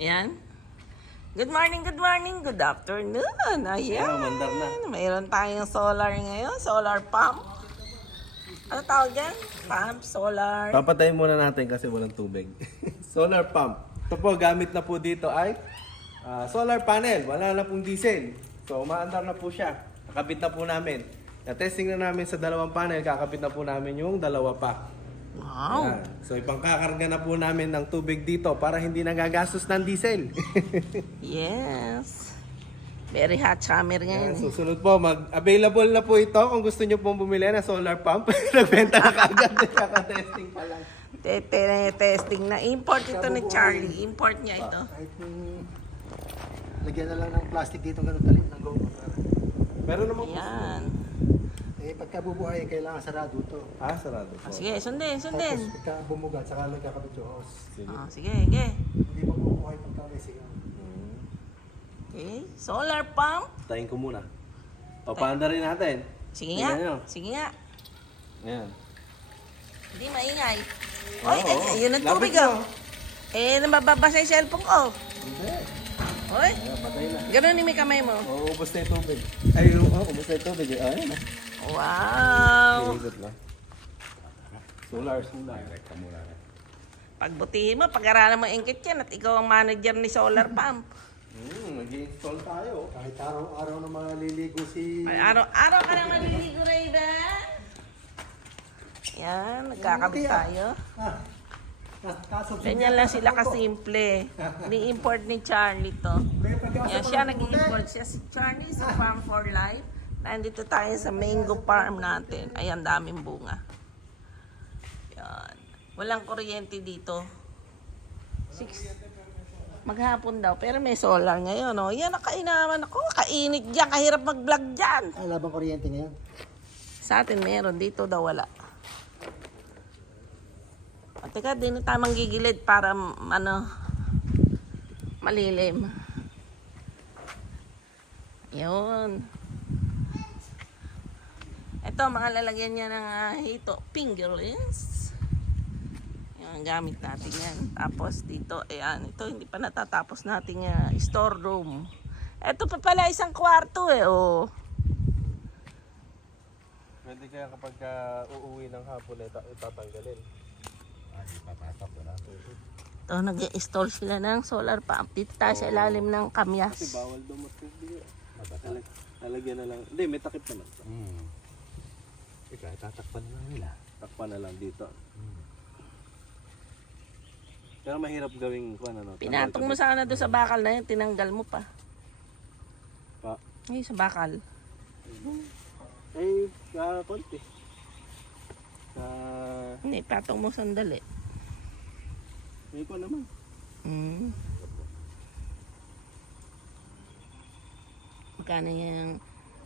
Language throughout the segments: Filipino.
Ayan. Good morning, good afternoon. Ayan. mandar na. Mayroon tayong solar ngayon, solar pump. Ano tawag yan? Pump, solar. Papatayin muna natin kasi walang tubig. Solar pump. Ito po, gamit na po dito ay solar panel. Wala na pong diesel. So, umaandar na po siya. Nakabit na po namin. Na-testing na namin sa dalawang panel. Kakabit na po namin yung dalawa pa. Wow. Yan. So, ipangkakarga na po namin ng tubig dito para hindi nagagastos ng diesel. Yes. Very hot summer ngayon. Yan, susunod po, available na po ito kung gusto nyo pong bumili ng solar pump. Nagbenta na kaagad. Kaka-testing pa lang. Testing na. Import ito ni Charlie. Import niya ito. Kahit lagyan na lang ng plastic dito ganun talim ng goma. Meron naman po. Ayan. Eh pagka bubuhay kailangan sarado to. Sarado po. Sige, sundin. Tapos pagka bumugat saka nagkakabit yung hose. Sige, sige. Hindi pa bubuhay pagka may sigaw. Okay. Solar pump. Tayin ko muna. Papaanda rin natin. Sige Tingnan nga. nyo. Sige nga. Ayan. Hindi maingay. Oy, yun ang Lapit tubig na. oh. Nababasa yung cellphone ko. Hindi. Oy, Ayan, patay na. ganun yung may kamay mo. Ubus na yung tubig. Ay, ubus na yung tubig. Ayan. Wow. Ikot lang. Solar. Pagbutihin mo, pag-aralan mo ingkit yan at ikaw ang manager ni solar pump. Mag-install tayo. Kahit araw-araw na maliligo si... Ay, araw-araw ka na maliligo, Raven. Yan, nagkakabit tayo. Ganyan lang sila kasimple. Ni-import ni Charlie to. Yan, siya nag-import siya. Si Charlie sa Farm for Life. Nandito tayo sa mango farm natin. Ayan, daming bunga. Yan. Walang kuryente dito. 6. Maghapon daw, pero may solar ngayon. Oh. Yan, nakainaman ako. Kainit dyan, kahirap mag-vlog dyan. Ay, labang kuryente ngayon. Sa atin meron, dito daw wala. At teka, di na tamang gigilid para malilim. Yun. Ito, mga lalagyan niya ng hito, fingerlings. Yan, gamit natin yan. Tapos dito, ayan, ito hindi pa natatapos natin store room. Ito pa pala isang kwarto oh. Pwede kaya kapag uuwi ng hapon, itatanggalin. Ito, nag-install sila ng solar pump. Dito tayo sa ilalim ng kamyas. Kasi bawal daw matubig. Lalagyan na lang. Hindi, may takip naman. Ika, tatakpan na lang nila. Takpan na lang dito. Pero mahirap gawing Pinatong mo sana doon sa bakal na yun, tinanggal mo pa. Pa? Ay, sa bakal. Eh, konti. Hindi, patong mo sandali. May ko naman.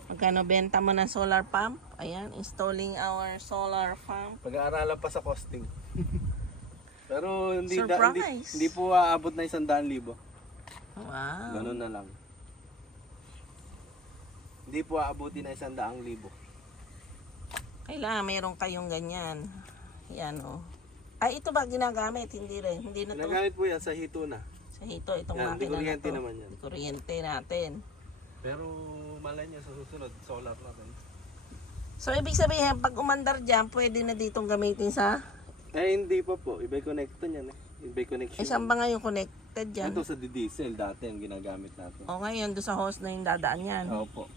Magkano benta mo ng solar pump? Ayan, installing our solar pump. Pag-aaralan pa sa costing. Pero Surprise! hindi po aabot na 100,000. Wow. Ganun na lang. Hindi po aabutin na 100,000. Kailangan meron kayong ganyan. Yan oh. Ay, ito ba ginagamit? Hindi rin. Hindi na to. Ginagamit po yan sa hito na. Sa ito, itong Yan, di makina na kuryente to. naman yan. Di kuryente natin. Pero malay niya sa susunod, solar natin. So, ibig sabihin, pag umandar dyan, pwede na ditong gamitin sa... Hindi pa po. Iba'y connected yan eh. Iba'y connection. Saan ba ngayon connected dyan? Ito sa diesel dati ang ginagamit natin. O ngayon, doon sa hose na yung dadaan yan. Opo.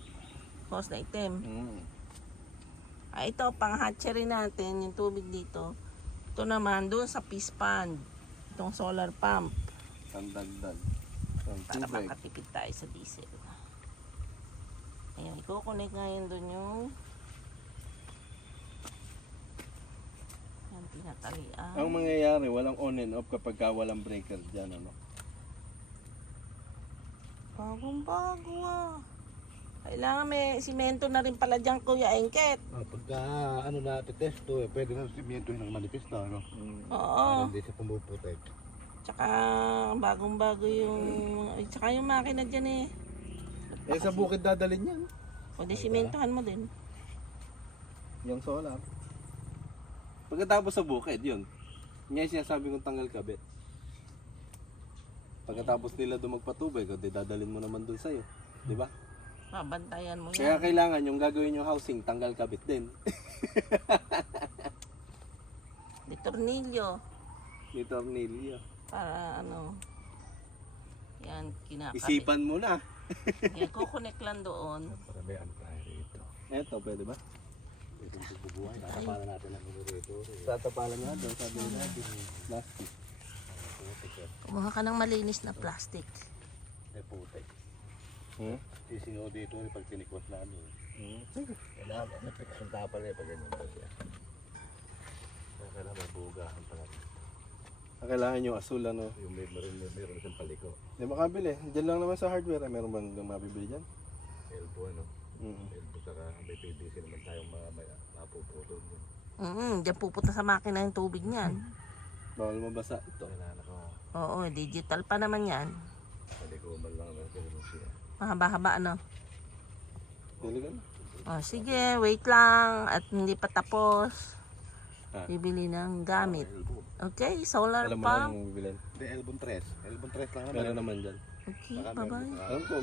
Hose na itim. Ito, pang hatchery natin, yung tubig dito. Ito naman, doon sa fish pond. Itong solar pump. Pandagdag. Para makatipid tayo sa diesel. Ayan, i-connect ngayon doon yung... Yan, tinatalian. Ang mangyayari, walang on and off kapag walang breaker dyan. Ano? Bagong-bago ah. Kailangan may simento na rin pala dyan, Kuya Engket. Pagka na tetesto, pwede na simentohin ng manipis na, ano? Oo. Hindi siya pumuputek. Tsaka bagong-bago yung... Tsaka yung makina dyan eh. Sa bukid dadalhin yan. Pwede simentohan mo din. Yung solar. Pagkatapos sa bukid, yun. Ngayon sinasabi kong tanggal kabit. Pagkatapos nila doon magpatubig, o di dadalhin mo naman doon sa'yo. Di ba? Babantayan mo Kaya yan. kailangan yung gagawin yung housing, tanggal kabit din. Di tornilyo. Ni tornilyo. Para ano. Yan, kinakabit. Isipan mo na. Yan, kukonek lang doon. Para may antay rito. Eto, pwede ba? Itong bubuhay, tatapalan natin ang mga rito. Tatapalan nga doon, sabi nila. Plastic. Kumuha ka ng malinis na plastic. May putek. Hmm? Sisingaw dito pag tinikot namin. Kailangan, ang tapal eh pag ganyan pa siya. Kailangan mabugahan pala. Kailangan yung asul, ano. Yung meron siyang paliko. Hindi makabili. Diyan lang naman sa hardware. Meron bang mabibili dyan? Elbow ano. Mm. Elbow saka may PVC naman tayong mapuputol. Diyan pupunta sa makina yung tubig niyan. Bawal mabasa ito. Kailangan ako Oo, digital pa naman yan. paliko man lang ng ganun siya. Mahaba-haba ano. Dili ka na. Oh, sige, wait lang at hindi pa tapos. Ah. Bibili ng gamit. Elbow. Okay, solar Alam mo na pump. yung bibilan. Hindi, Elbow 3. Elbow 3 lang naman. Meron naman dyan. Okay, Baka meron bye-bye. pa. Alam ko,